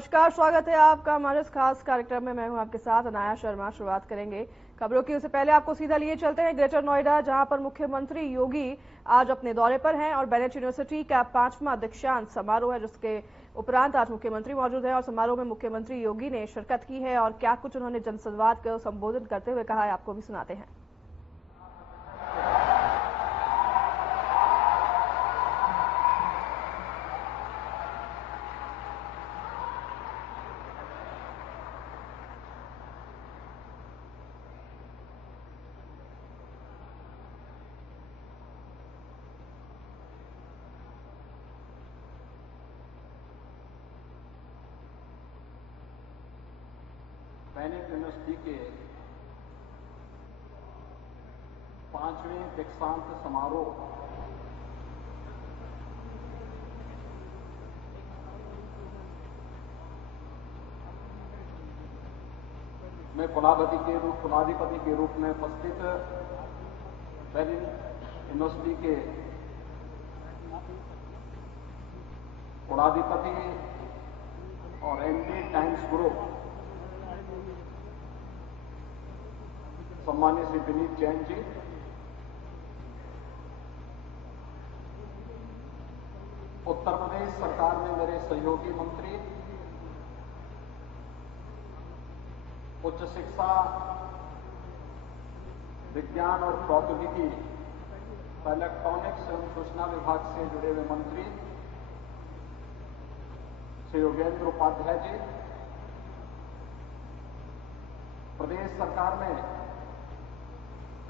नमस्कार, स्वागत है आपका हमारे इस खास कार्यक्रम में। मैं हूं आपके साथ अनाया शर्मा। शुरुआत करेंगे खबरों की, उससे पहले आपको सीधा लिए चलते हैं ग्रेटर नोएडा, जहां पर मुख्यमंत्री योगी आज अपने दौरे पर हैं और बेनेट यूनिवर्सिटी का 5वां दीक्षांत समारोह है, जिसके उपरांत आज मुख्यमंत्री मौजूद है और समारोह में मुख्यमंत्री योगी ने शिरकत की है और क्या कुछ उन्होंने जनसंवाद को संबोधित करते हुए कहा है, आपको भी सुनाते हैं। बेनेट यूनिवर्सिटी के 5वें दीक्षांत समारोह में कुलाधिपति के रूप में उपस्थित बेनेट यूनिवर्सिटी के कुलाधिपति और एमडी टाइम्स ग्रुप सम्मानित श्री विनीत जैन जी, उत्तर प्रदेश सरकार में मेरे सहयोगी मंत्री, उच्च शिक्षा, विज्ञान और प्रौद्योगिकी, इलेक्ट्रॉनिक्स एवं सूचना विभाग से जुड़े हुए मंत्री श्री योगेंद्र उपाध्याय जी, प्रदेश सरकार में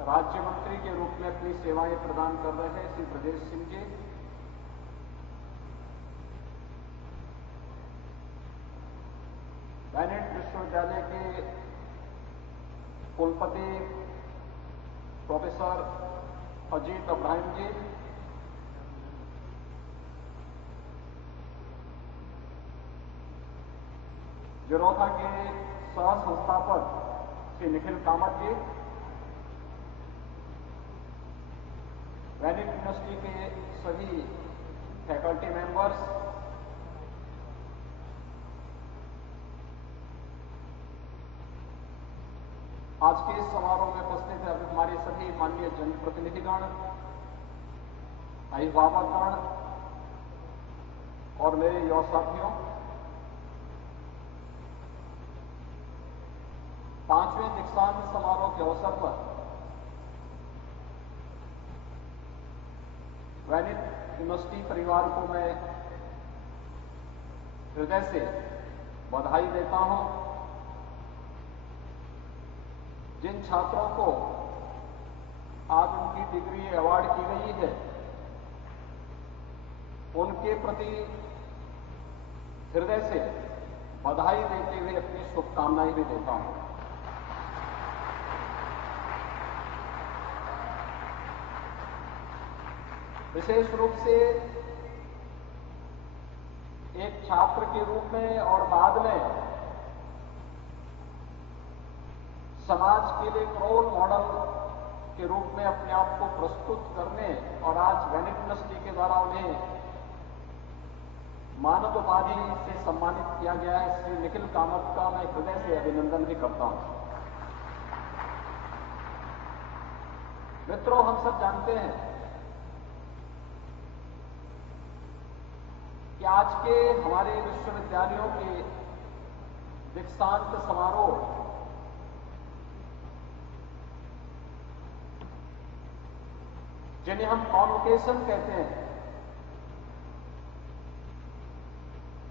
राज्य मंत्री के रूप में अपनी सेवाएं प्रदान कर रहे हैं श्री ब्रजेश सिंह जी, बेनेट विश्वविद्यालय के कुलपति प्रोफेसर अजीत अब्राहिम जी, जिरोधा के सह संस्थापक श्री निखिल कामत जी, बेनेट यूनिवर्सिटी के सभी फैकल्टी मेंबर्स, आज के इस समारोह में उपस्थित है हमारे सभी माननीय जनप्रतिनिधिगण, अभिभावकगण और मेरे युवा साथियों, 5वें दीक्षांत समारोह के अवसर पर बेनेट यूनिवर्सिटी परिवार को मैं हृदय से बधाई देता हूं। जिन छात्रों को आज उनकी डिग्री अवार्ड की गई है, उनके प्रति हृदय से बधाई देते हुए अपनी शुभकामनाएं भी देता हूं। विशेष रूप से एक छात्र के रूप में और बाद में समाज के लिए रोल मॉडल के रूप में अपने आप को प्रस्तुत करने और आज बेनेट यूनिवर्सिटी के द्वारा उन्हें मानद उपाधि से सम्मानित किया गया है, श्री निखिल कामत का मैं हृदय से अभिनंदन भी करता हूं। मित्रों, हम सब जानते हैं कि आज के हमारे विश्वविद्यालयों के दीक्षांत समारोह जिन्हें हम कॉन्वोकेशन कहते हैं,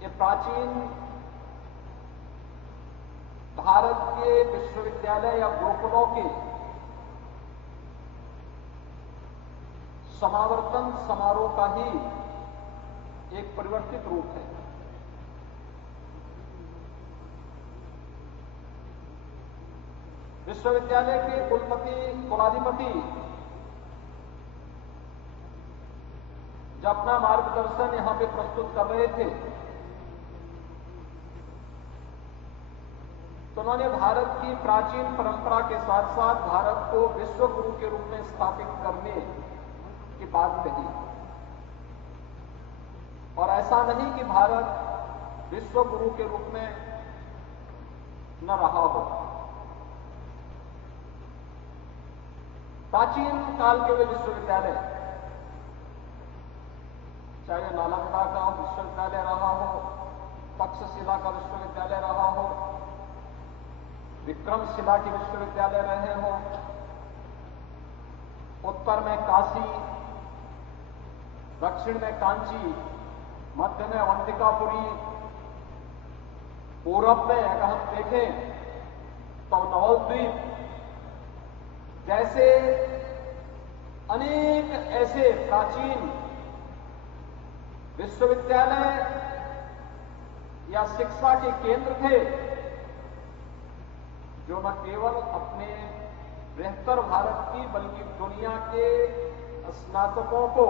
ये प्राचीन भारत के विश्वविद्यालय या गुरुकुलों के समावर्तन समारोह का ही एक परिवर्तित रूप है। विश्वविद्यालय के कुलाधिपति जब अपना मार्गदर्शन यहां पे प्रस्तुत कर रहे थे तो उन्होंने भारत की प्राचीन परंपरा के साथ साथ भारत को विश्व गुरु के रूप में स्थापित करने की बात कही। और ऐसा नहीं कि भारत विश्व गुरु के रूप में न रहा हो। प्राचीन काल के वे विश्वविद्यालय, चाहे नालंदा का विश्वविद्यालय रहा हो, तक्षशिला का विश्वविद्यालय रहा हो, विक्रमशिला के विश्वविद्यालय रहे हो, उत्तर में काशी, दक्षिण में कांची, मध्य में अवंतिकापुरी, पूरब में अगर हम देखें तो नवद्वीप, जैसे अनेक ऐसे प्राचीन विश्वविद्यालय या शिक्षा के केंद्र थे जो न केवल अपने बेहतर भारत की बल्कि दुनिया के स्नातकों को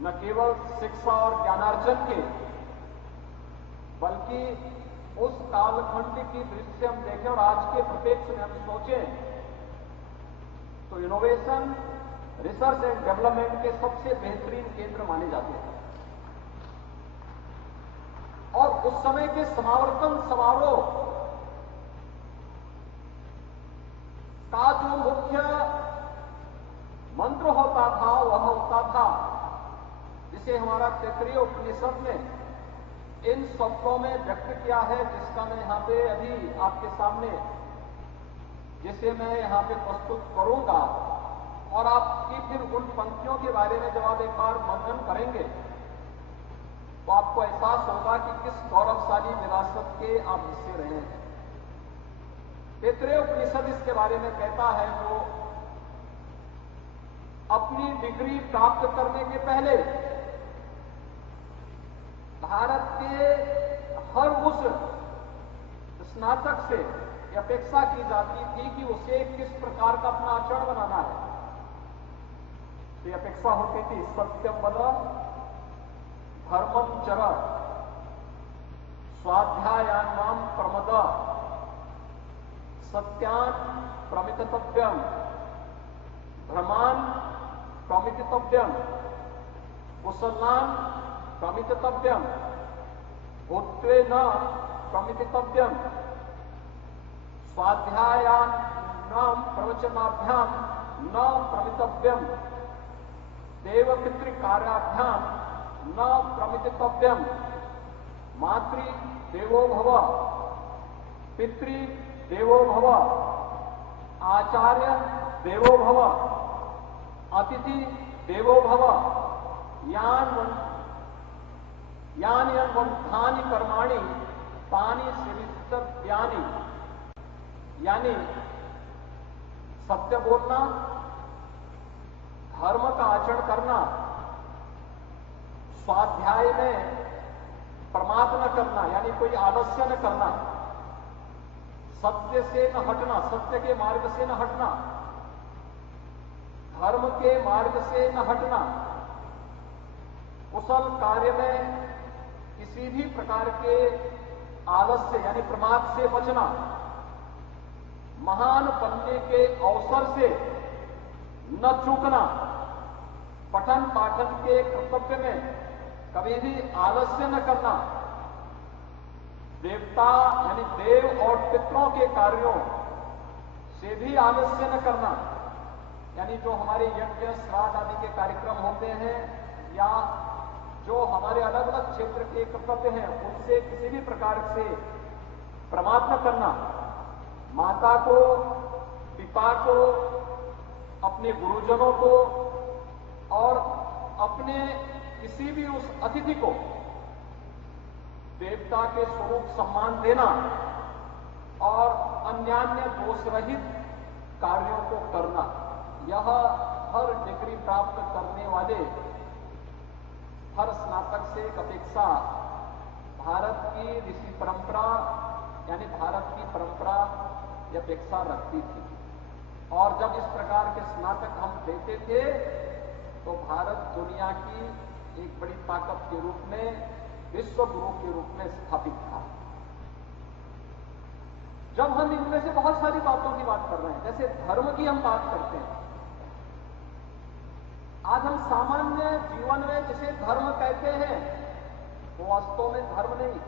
न केवल शिक्षा और ज्ञानार्जन के, बल्कि उस कालखंड की दृष्टि से हम देखें और आज के परिप्रेक्ष्य में हम सोचें तो इनोवेशन, रिसर्च एंड डेवलपमेंट के सबसे बेहतरीन केंद्र माने जाते हैं। और उस समय के समावर्तन समारोह का जो मुख्य मंत्र होता था वह होता था, जिसे हमारा तैत्तिरीय उपनिषद में इन शब्दों में व्यक्त किया है, जिसका मैं यहां पे अभी आपके सामने, जिसे मैं यहां पे प्रस्तुत करूंगा और आपकी फिर उन पंक्तियों के बारे में जब आप एक बार मनन करेंगे तो आपको एहसास होगा कि किस गौरवशाली विरासत के आप हिस्से रहे हैं। तैत्तिरीय उपनिषद इसके बारे में कहता है, जो अपनी डिग्री प्राप्त करने के पहले भारत के हर उस स्नातक से अपेक्षा की जाती थी कि उसे किस प्रकार का अपना आचरण बनाना है। तो अपेक्षा होती थी सत्यम वद, धर्मम चर, स्वाध्यायान्नाम प्रमद, सत्यान प्रमितव्यम, भ्रमान प्रमितव्यम, कुशलान प्रमितव्यम, भूत्वे न प्रमितव्यम, स्वाध्यायान्नाम प्रवचनाभ्याम न प्रमितव्यम, देवपितृकार्याभ्याम न प्रमितव्यम, मातृ देवो भव, पितृ देवो भव, आचार्य देवो भव, अतिथि देवो भव, यान वंथानि कर्माणि तानि श्रेष्ठव्यानि, यानी सत्य बोलना, धर्म का आचरण करना, स्वाध्याय में प्रमाद न करना यानी कोई आलस्य न करना, सत्य से न हटना, सत्य के मार्ग से न हटना, धर्म के मार्ग से न हटना, कुशल कार्य में किसी भी प्रकार के आलस्य यानी प्रमाद से बचना, महान बनने के अवसर से न चूकना, पठन पाठन के कर्तव्य में कभी भी आलस्य न करना, देवता यानी देव और पितरों के कार्यों से भी आलस्य न करना, यानी जो हमारे यज्ञ श्राद्ध आदि के कार्यक्रम होते हैं या जो हमारे अलग अलग क्षेत्र के कर्तव्य हैं उनसे किसी भी प्रकार से प्रमाद न करना, माता को, पिता को, अपने गुरुजनों को और अपने किसी भी उस अतिथि को देवता के स्वरूप सम्मान देना और अन्यान्य दोष रहित कार्यों को करना, यह हर डिग्री प्राप्त करने वाले हर स्नातक से एक अपेक्षा भारत की ऋषि परंपरा यानी भारत की परंपरा यह अपेक्षा रखती थी। और जब इस प्रकार के स्नातक हम देते थे तो भारत दुनिया की एक बड़ी ताकत के रूप में, विश्व गुरु के रूप में स्थापित था। जब हम इनमें से बहुत सारी बातों की बात कर रहे हैं, जैसे धर्म की हम बात करते हैं, आज हम सामान्य जीवन में जिसे धर्म कहते हैं वो वास्तव में धर्म नहीं,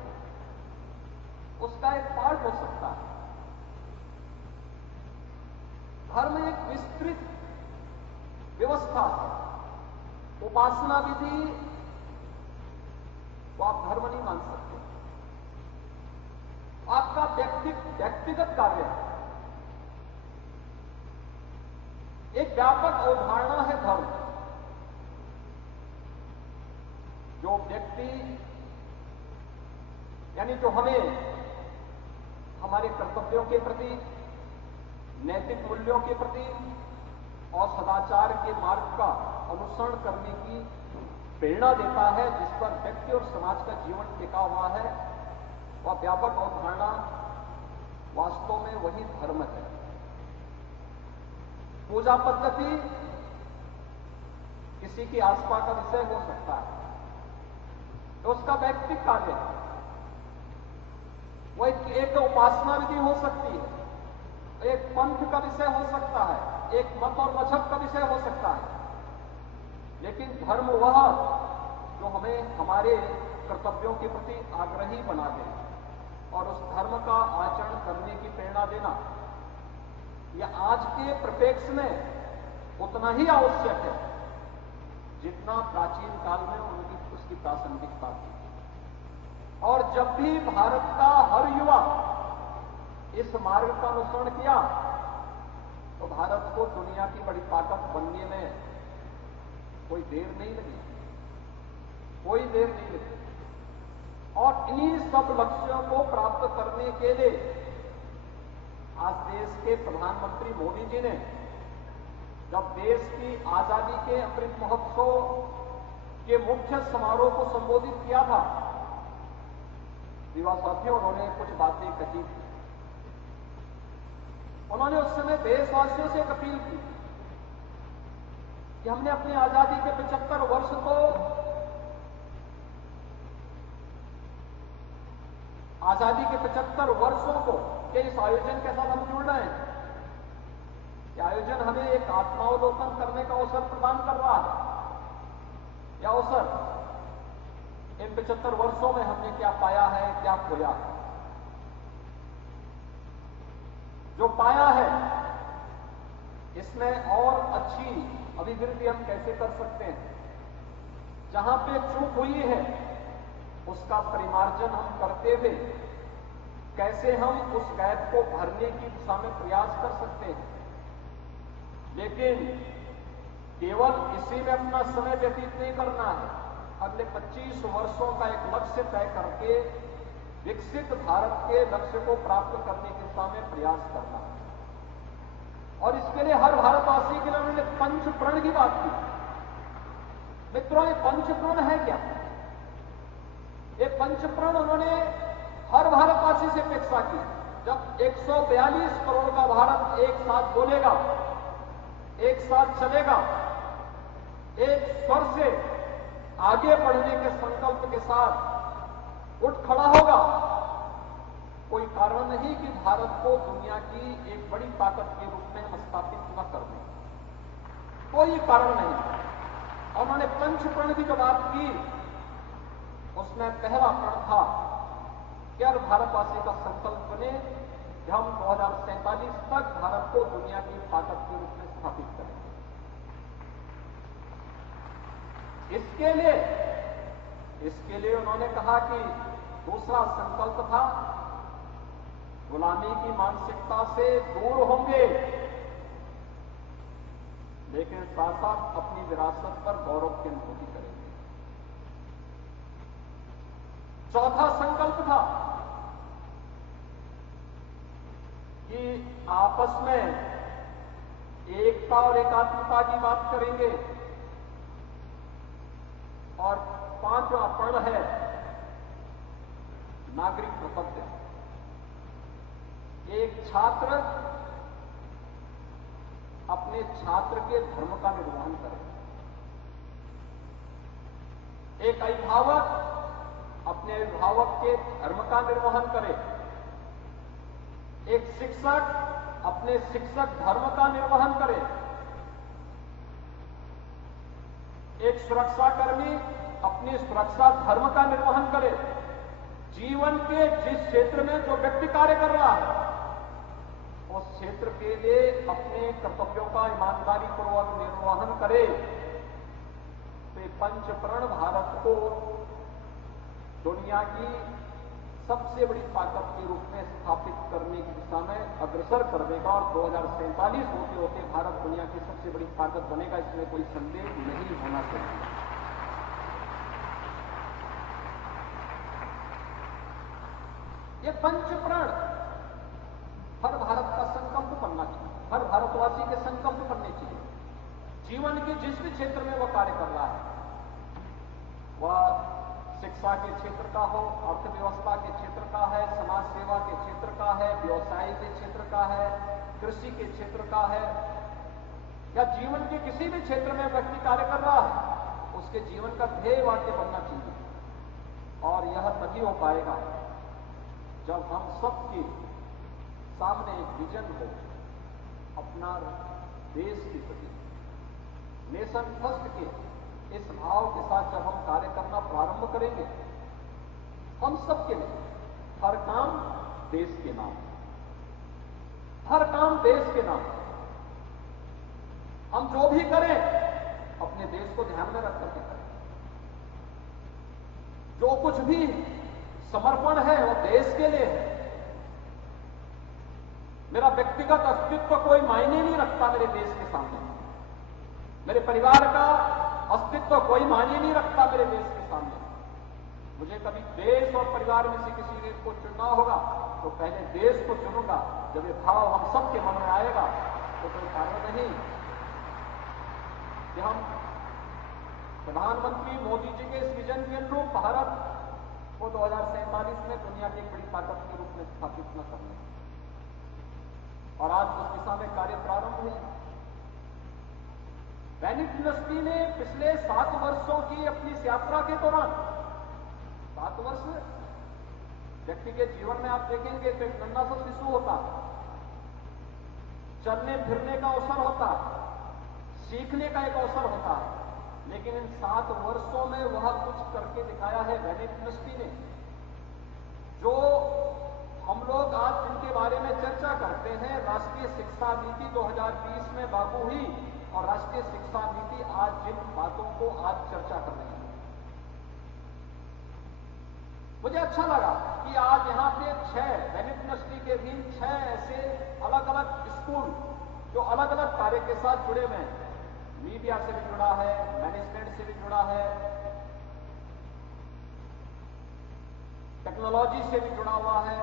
उसका एक पार्ट हो सकता है। धर्म एक विस्तृत व्यवस्था है। उपासना विधि को आप धर्म नहीं मान सकते। आपका व्यक्तिगत कार्य है। एक व्यापक अवधारणा है धर्म। जो व्यक्ति यानी जो हमें हमारे कर्तव्यों के प्रति, नैतिक मूल्यों के प्रति और सदाचार के मार्ग का अनुसरण करने की प्रेरणा देता है, जिस पर व्यक्ति और समाज का जीवन टिका हुआ है, वह व्यापक अवधारणा वास्तव में वही धर्म है। पूजा पद्धति किसी की आस्था का विषय हो सकता है, तो उसका व्यक्तिगत कार्य है। वो एक उपासना विधि हो सकती है, एक पंथ का विषय हो सकता है, एक मत और मजहब का विषय हो सकता है। लेकिन धर्म वह जो हमें हमारे कर्तव्यों के प्रति आग्रही बना दे और उस धर्म का आचरण करने की प्रेरणा देना, यह आज के परिप्रेक्ष्य में उतना ही आवश्यक है जितना प्राचीन काल में उसकी प्रासंगिकता थी। और जब भी भारत का हर युवा इस मार्ग का अनुसरण किया, तो भारत को दुनिया की बड़ी ताकत बनने में कोई देर नहीं लगी, कोई देर नहीं लगी। और इन्हीं सब लक्ष्यों को प्राप्त करने के लिए आज देश के प्रधानमंत्री मोदी जी ने जब देश की आजादी के अमृत महोत्सव के मुख्य समारोह को संबोधित किया था, युवा साथियों, उन्होंने कुछ बातें कही थी। उन्होंने उस समय देशवासियों से एक अपील की कि हमने अपनी आजादी के 75 वर्ष को आजादी के 75 वर्षों को के इस आयोजन के साथ हम जुड़ रहे हैं। यह आयोजन हमें एक आत्मावलोकन करने का अवसर प्रदान कर रहा है। यह अवसर इन 75 वर्षों में हमने क्या पाया है, क्या खोया है। जो पाया है इसमें और अच्छी अभिवृद्धि हम कैसे कर सकते हैं। जहां पे चूक हुई है उसका परिमार्जन हम करते हुए कैसे हम उस गैप को भरने की दिशा में प्रयास कर सकते हैं। लेकिन केवल इसी में अपना समय व्यतीत नहीं करना है। अगले 25 वर्षों का एक लक्ष्य तय करके विकसित भारत के लक्ष्य को प्राप्त करने की दिशा में प्रयास करना है। और इसके लिए हर भारतवासी के लिए उन्होंने पंचप्रण की बात की। मित्रों, ये पंचप्रण है क्या? ये पंचप्रण उन्होंने हर भारतवासी से अपेक्षा की। जब 142 करोड़ का भारत एक साथ बोलेगा, एक साथ चलेगा, एक स्वर से आगे बढ़ने के संकल्प के साथ उठ खड़ा होगा, कोई कारण नहीं कि भारत को दुनिया की एक बड़ी ताकत के रूप में हम स्थापित न कर दें। कोई कारण नहीं। उन्होंने पंचप्रण की जो बात की उसमें पहला प्रण था कि हर भारतवासी का संकल्प बने कि हम 2047 तक भारत को दुनिया की ताकत के रूप में स्थापित करेंगे। इसके लिए उन्होंने कहा कि दूसरा संकल्प था गुलामी की मानसिकता से दूर होंगे, लेकिन साथ साथ अपनी विरासत पर गौरव की अनुभूति करेंगे। चौथा संकल्प था कि आपस में एकता और एकात्मता की बात करेंगे। और पांचवा प्रण है नागरिक कर्तव्य। एक छात्र अपने छात्र के धर्म का निर्वहन करे, एक अभिभावक अपने अभिभावक के धर्म का निर्वहन करे, एक शिक्षक अपने शिक्षक धर्म का निर्वहन करे, एक सुरक्षाकर्मी अपनी सुरक्षा धर्म का निर्वहन करे। जीवन के जिस क्षेत्र में जो व्यक्ति कार्य कर रहा है उस क्षेत्र के लिए अपने कर्तव्यों का ईमानदारी पूर्वक निर्वहन करे। तो ये पंचप्रण भारत को दुनिया की सबसे बड़ी ताकत के रूप में स्थापित करने की दिशा में अग्रसर कर देगा और 2047 होते होते भारत दुनिया की सबसे बड़ी ताकत बनेगा, इसमें कोई संदेह नहीं होना चाहिए। ये पंचप्रण हर भारत का संकल्प बनना चाहिए, हर भारतवासी के संकल्प बनने चाहिए। जीवन के जिस भी क्षेत्र में वह कार्य कर रहा है, वह शिक्षा के क्षेत्र का हो, अर्थव्यवस्था के क्षेत्र का है, समाज सेवा के क्षेत्र का है, व्यवसाय के क्षेत्र का है, कृषि के क्षेत्र का है, या जीवन के किसी भी क्षेत्र में व्यक्ति कार्य कर रहा है, उसके जीवन का ध्येय वाक्य बनना चाहिए। और यह तभी हो पाएगा जब हम सबके सामने एक विजन हो अपना देश के प्रति, नेशन फर्स्ट के इस भाव के साथ जब हम कार्य करना प्रारंभ करेंगे, हम सबके लिए हर काम देश के नाम, हर काम देश के नाम, हम जो भी करें अपने देश को ध्यान में रख करके करें। जो कुछ भी समर्पण है वो देश के लिए है। मेरा व्यक्तिगत अस्तित्व कोई मायने नहीं रखता मेरे देश के सामने, मेरे परिवार का अस्तित्व कोई मायने नहीं रखता मेरे देश के सामने। मुझे कभी देश और परिवार में से किसी एक को चुनना होगा तो पहले देश को चुनूंगा। जब ये भाव हम सबके मन में आएगा तो कोई कारण नहीं कि हम प्रधानमंत्री मोदी जी के इस विजन के अनुरूप भारत को 2047 में दुनिया की एक बड़ी ताकत के रूप में स्थापित न करने, और आज उस दिशा में कार्य प्रारंभ हुई। वैनिक यूनिवर्सिटी ने पिछले 7 वर्षों की अपनी इस यात्रा के दौरान, 7 वर्ष व्यक्ति के जीवन में आप देखेंगे तो एक नन्हा सा शिशु होता, चलने फिरने का अवसर होता, सीखने का एक अवसर होता है, लेकिन इन 7 वर्षों में वह कुछ करके दिखाया है वैनिक यूनिवर्सिटी ने, जो हम लोग आज जिनके बारे में चर्चा करते हैं। राष्ट्रीय शिक्षा नीति 2020 में लागू हुई और राष्ट्रीय शिक्षा नीति आज जिन बातों को आज चर्चा कर रही है, मुझे अच्छा लगा कि आज यहां पे 6 वैनिक यूनिवर्सिटी के भी 6 ऐसे अलग अलग स्कूल जो अलग अलग कार्य के साथ जुड़े हुए हैं। मीडिया से भी जुड़ा है, मैनेजमेंट से भी जुड़ा है, टेक्नोलॉजी से भी जुड़ा हुआ है,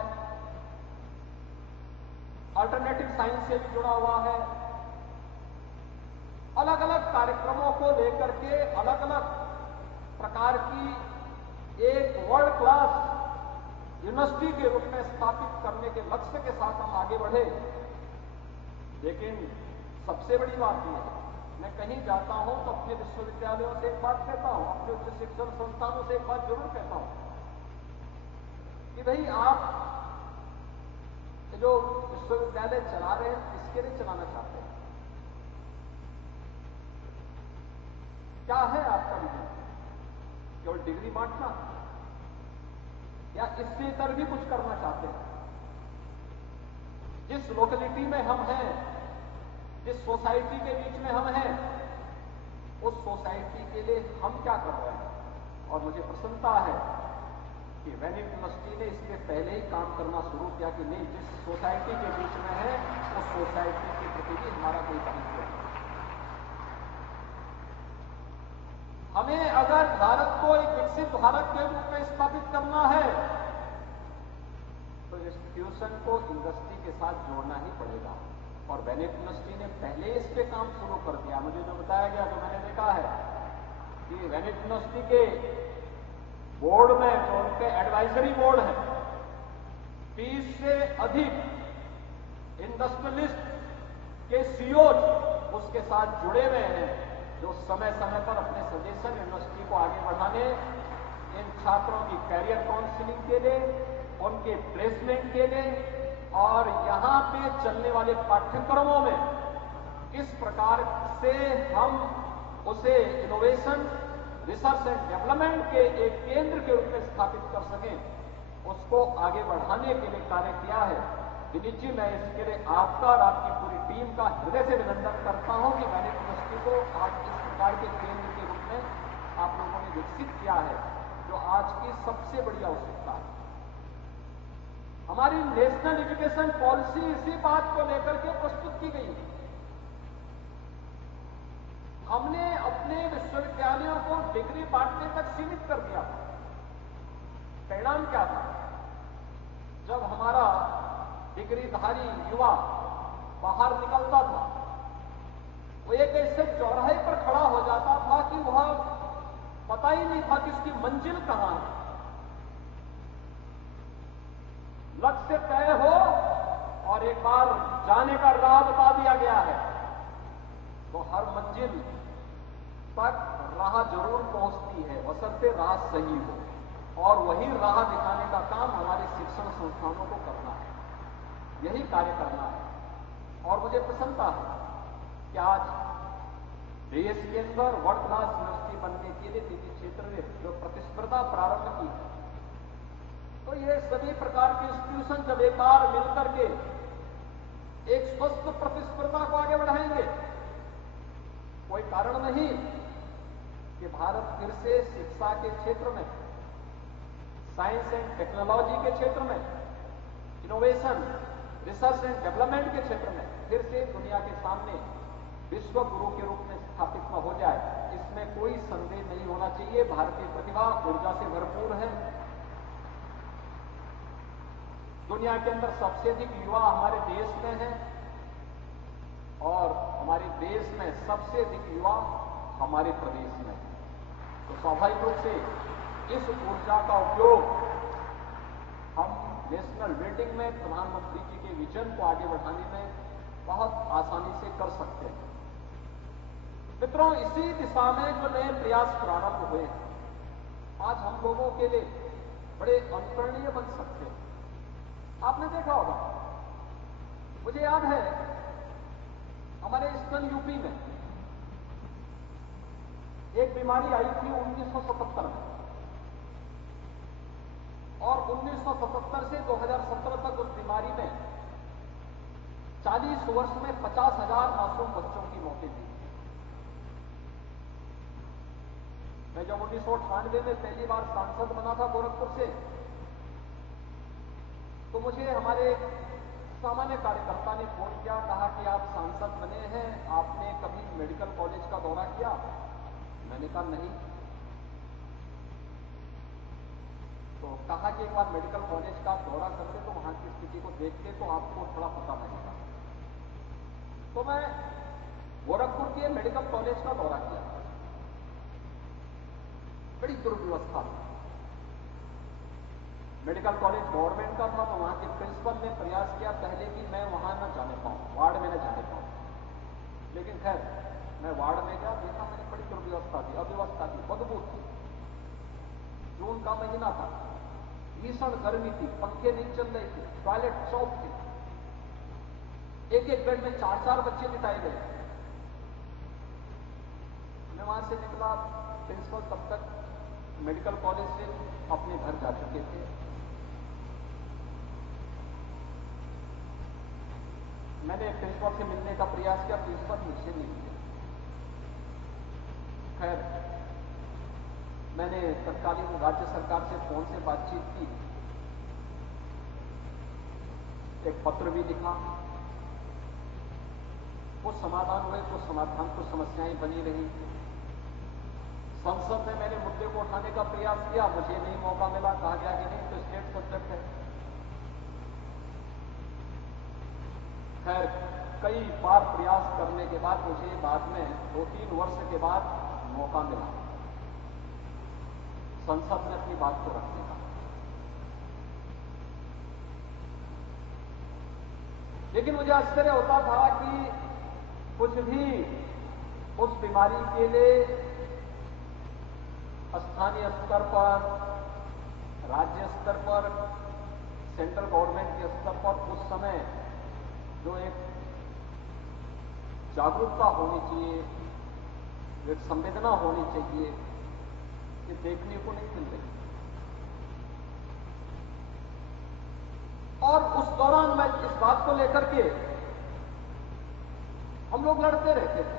अल्टरनेटिव साइंस से भी जुड़ा हुआ है। अलग अलग कार्यक्रमों को लेकर के अलग अलग प्रकार की एक वर्ल्ड क्लास यूनिवर्सिटी के रूप में स्थापित करने के लक्ष्य के साथ हम आगे बढ़े। लेकिन सबसे बड़ी बात यह है, मैं कहीं जाता हूं तो अपने विश्वविद्यालयों से एक बात कहता हूं, अपने उच्च शिक्षण संस्थानों से एक बात जरूर कहता हूं कि भाई आप जो विश्वविद्यालय चला रहे हैं किसके लिए चलाना चाहते हैं? क्या है आपका विजन? केवल डिग्री बांटना या इससे इतर भी कुछ करना चाहते हैं? जिस लोकेलिटी में हम हैं, जिस सोसाइटी के बीच में हम हैं, उस सोसाइटी के लिए हम क्या कर रहे हैं? और मुझे प्रसन्नता है कि वैनिक यूनिवर्सिटी ने इसमें पहले ही काम करना शुरू किया कि नहीं, जिस सोसाइटी के बीच में है उस सोसाइटी के प्रति भी हमारा कोई दायित्व है। हमें अगर भारत को एक विकसित भारत के रूप में स्थापित करना है तो इंस्टीट्यूशन को इंडस्ट्री के साथ जोड़ना ही पड़ेगा। और वैनिक यूनिवर्सिटी ने पहले इस पे काम शुरू कर दिया। मुझे जो बताया गया, जो मैंने देखा है कि वैनिक यूनिवर्सिटी के बोर्ड में, जो उनके एडवाइजरी बोर्ड है, 30 से अधिक इंडस्ट्रियलिस्ट के सीईओज उसके साथ जुड़े हुए हैं, जो समय समय पर अपने सजेशन यूनिवर्सिटी को आगे बढ़ाने, इन छात्रों की कैरियर काउंसलिंग के लिए, उनके प्लेसमेंट के लिए और यहां पे चलने वाले पाठ्यक्रमों में किस प्रकार से हम उसे इनोवेशन रिसर्च एंड डेवलपमेंट के एक केंद्र के रूप में स्थापित कर सकें, उसको आगे बढ़ाने के लिए कार्य किया है। विनीत जी, मैं इसके लिए आपका और आपकी पूरी टीम का हृदय से अभिनंदन करता हूं कि बैनेट यूनिवर्सिटी को आज इस प्रकार के केंद्र के रूप में आप लोगों ने विकसित किया है, जो आज की सबसे बड़ी आवश्यकता है। हमारी नेशनल एजुकेशन पॉलिसी इसी बात को लेकर के प्रस्तुत की गई है। हमने अपने विश्वविद्यालयों को डिग्री बांटने तक सीमित कर दिया था। परिणाम क्या था? जब हमारा डिग्रीधारी युवा बाहर निकलता था, वो एक ऐसे चौराहे पर खड़ा हो जाता था कि वह पता ही नहीं था कि उसकी मंजिल कहां है। लक्ष्य तय हो और एक बार जाने का राह बता दिया गया है, तो हर मंजिल तक राह जरूर पहुंचती है, बशर्ते राह सही हो। और वही राह दिखाने का काम हमारे शिक्षण संस्थानों को करना है, यही कार्य करना है। और मुझे प्रसन्नता है कि आज देश के अंदर वर्ल्ड क्लास यूनिवर्सिटी बनने के लिए निजी क्षेत्र में जो प्रतिस्पर्धा प्रारंभ की है, तो ये सभी प्रकार के इंस्टीट्यूशन जब एक बार मिलकर के एक स्वस्थ प्रतिस्पर्धा को आगे बढ़ाएंगे, कोई कारण नहीं कि भारत फिर से शिक्षा के क्षेत्र में, साइंस एंड टेक्नोलॉजी के क्षेत्र में, इनोवेशन, रिसर्च एंड डेवलपमेंट के क्षेत्र में फिर से दुनिया के सामने विश्व गुरु के रूप में स्थापित न हो जाए, इसमें कोई संदेह नहीं होना चाहिए। भारतीय प्रतिभा ऊर्जा से भरपूर है। दुनिया के अंदर सबसे अधिक युवा हमारे देश में है और हमारे देश में सबसे अधिक युवा हमारे प्रदेश में है। तो स्वाभाविक रूप से इस ऊर्जा का उपयोग हम नेशनल बिल्डिंग में प्रधानमंत्री जी के विजन को आगे बढ़ाने में बहुत आसानी से कर सकते हैं। मित्रों, इसी दिशा में जो नए प्रयास प्रारंभ हुए हैं, आज हम लोगों के लिए बड़े अनुकरणीय बन सकते हैं। आपने देखा होगा, मुझे याद है हमारे ईस्टर्न यूपी में एक बीमारी आई थी 1977 में, और 1977 से 2017 तक उस बीमारी में 40 वर्ष में 50,000 मासूम बच्चों की मौतें हुई। मैं जब 1998 में पहली बार सांसद बना था गोरखपुर से, तो मुझे हमारे सामान्य कार्यकर्ता ने फोन किया, कहा कि आप सांसद बने हैं, आपने कभी मेडिकल कॉलेज का दौरा किया? मैंने कहा नहीं। तो कहा कि एक बार मेडिकल कॉलेज का दौरा करते तो वहां की स्थिति को देखते तो आपको थोड़ा पता लगेगा। तो मैं गोरखपुर के मेडिकल कॉलेज का दौरा किया। बड़ी दुर्व्यवस्था थी। मेडिकल कॉलेज गवर्नमेंट का था, तो वहां के प्रिंसिपल ने प्रयास किया पहले कि मैं वहां न जाने पाऊं, वार्ड में न जाने पाऊं। लेकिन खैर मैं वार्ड में गया, देखा मैंने बड़ी दुर्व्यवस्था थी, अव्यवस्था थी, बदबू थी। जून का महीना था, भीषण गर्मी थी, पंखे नहीं चल रहे थे, टॉयलेट चौक थे, एक एक बेड में 4-4 बच्चे बिताए गए। मैं वहां से निकला, प्रिंसिपल तब तक मेडिकल कॉलेज से अपने घर जा चुके थे। मैंने प्रिंसिपल से मिलने का प्रयास किया, प्रिंसिपल मुझसे नहीं मिले। खैर मैंने तत्कालीन राज्य सरकार से फोन से बातचीत की, एक पत्र भी लिखा, कुछ समाधान हुए, कुछ समाधान, कुछ समस्याएं बनी रही। संसद में मैंने मुद्दे को उठाने का प्रयास किया, मुझे नहीं मौका मिला, कहा गया कि नहीं तो स्टेट सब्जेक्ट है। खैर कई बार प्रयास करने के बाद मुझे बाद में 2-3 वर्ष के बाद मौका मिला संसद में अपनी बात को रखने का। लेकिन मुझे आश्चर्य होता था कि कुछ भी उस बीमारी के लिए स्थानीय स्तर पर, राज्य स्तर पर, सेंट्रल गवर्नमेंट के स्तर पर उस समय जो एक जागरूकता होनी चाहिए, एक संवेदना होनी चाहिए, ये देखने को नहीं मिल रही। और उस दौरान मैं इस बात को लेकर के हम लोग लड़ते रहते थे,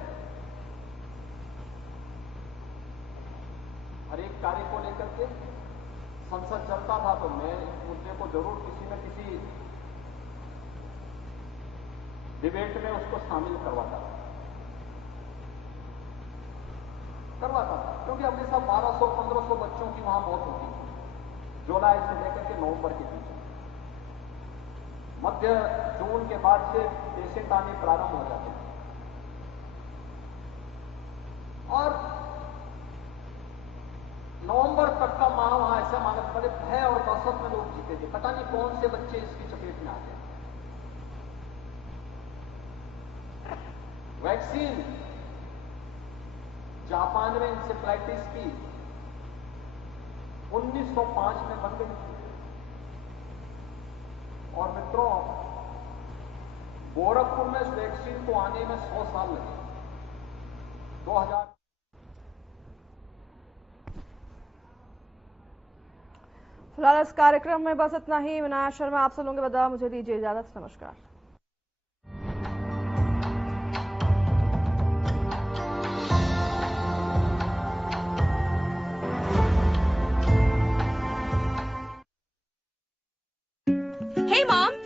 हर एक कार्य को लेकर के संसद चलता था तो मैं इस मुद्दे को जरूर किसी न किसी डिबेट में उसको शामिल करवाता था, क्योंकि हमेशा 1200-1500 बच्चों की वहां मौत होती थी जुलाई से लेकर के नवंबर के बीच में। मध्य जून के बाद से पेशेंट आने प्रारंभ हो जाते थे और नवंबर तक का माह वहां ऐसा मानक बड़े भय और दहशत में लोग जीते थे, पता नहीं कौन से बच्चे इसकी चपेट में आ गए। वैक्सीन जापान में इंसेफ्लाइटिस की 1905 में बन गई थी और मित्रों गोरखपुर में इस वैक्सीन को आने में 100 साल लगे। 2000 फिलहाल इस कार्यक्रम में बस इतना ही। विनायक शर्मा आप सब लोगों के बता, मुझे दीजिए इजाजत। नमस्कार।